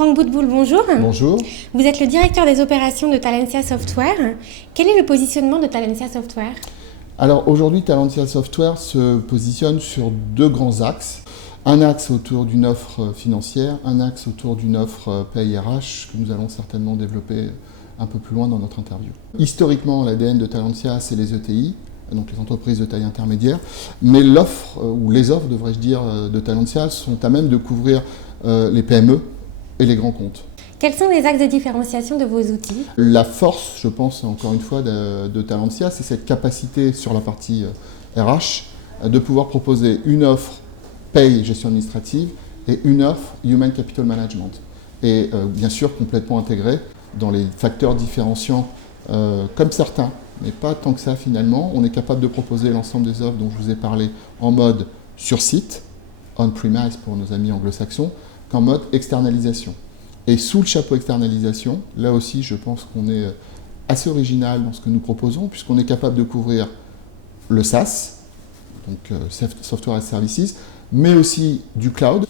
Franck Boutboul, bonjour. Bonjour. Vous êtes le directeur des opérations de Talentia Software. Quel est le positionnement de Talentia Software ? Alors aujourd'hui, Talentia Software se positionne sur deux grands axes. Un axe autour d'une offre financière, un axe autour d'une offre paye RH que nous allons certainement développer un peu plus loin dans notre interview. Historiquement, l'ADN de Talentia, c'est les ETI, donc les entreprises de taille intermédiaire, mais l'offre, ou les offres, devrais-je dire, de Talentia sont à même de couvrir les PME et les grands comptes. Quels sont les axes de différenciation de vos outils ? La force, je pense, encore une fois, de Talentia, c'est cette capacité sur la partie RH de pouvoir proposer une offre paye, gestion administrative, et une offre Human Capital Management. Et bien sûr, complètement intégrée dans les facteurs différenciants, comme certains, mais pas tant que ça finalement. On est capable de proposer l'ensemble des offres dont je vous ai parlé en mode sur site, on-premise pour nos amis anglo-saxons, qu'en mode externalisation. Et sous le chapeau externalisation, là aussi, je pense qu'on est assez original dans ce que nous proposons, puisqu'on est capable de couvrir le SaaS, donc Software as Services, mais aussi du cloud,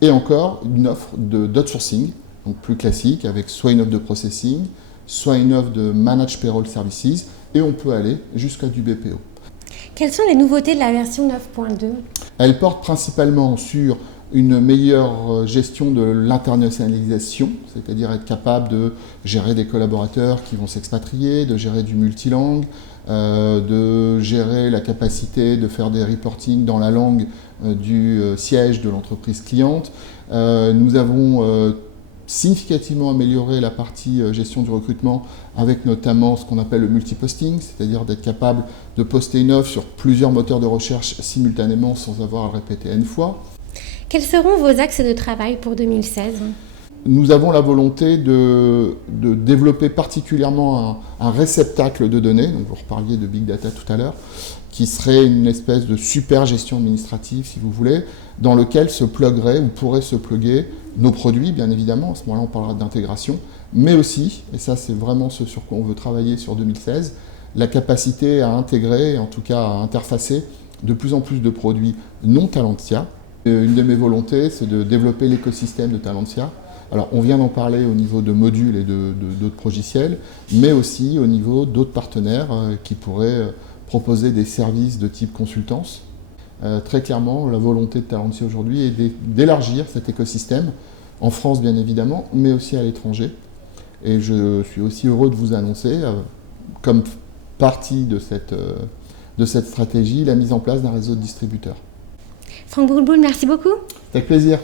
et encore une offre d'outsourcing, donc plus classique, avec soit une offre de processing, soit une offre de Managed Payroll Services, et on peut aller jusqu'à du BPO. Quelles sont les nouveautés de la version 9.2 ? Elle porte principalement sur une meilleure gestion de l'internationalisation, c'est-à-dire être capable de gérer des collaborateurs qui vont s'expatrier, de gérer du multilangue, de gérer la capacité de faire des reporting dans la langue du siège de l'entreprise cliente. Nous avons significativement amélioré la partie gestion du recrutement avec notamment ce qu'on appelle le multiposting, c'est-à-dire d'être capable de poster une offre sur plusieurs moteurs de recherche simultanément sans avoir à le répéter une fois. Quels seront vos axes de travail pour 2016 ? Nous avons la volonté de développer particulièrement un réceptacle de données, donc vous reparliez de Big Data tout à l'heure, qui serait une espèce de super gestion administrative, si vous voulez, dans lequel se pluguerait ou pourraient se pluguer nos produits, bien évidemment, à ce moment-là on parlera d'intégration, mais aussi, et ça c'est vraiment ce sur quoi on veut travailler sur 2016, la capacité à intégrer, en tout cas à interfacer de plus en plus de produits non Talentia. Une de mes volontés, c'est de développer l'écosystème de Talentia. Alors, on vient d'en parler au niveau de modules et d'autres logiciels, mais aussi au niveau d'autres partenaires qui pourraient proposer des services de type consultance. Très clairement, la volonté de Talentia aujourd'hui est d'élargir cet écosystème, en France bien évidemment, mais aussi à l'étranger. Et je suis aussi heureux de vous annoncer, comme partie de cette stratégie, la mise en place d'un réseau de distributeurs. Franck Boutboul, merci beaucoup. Avec plaisir.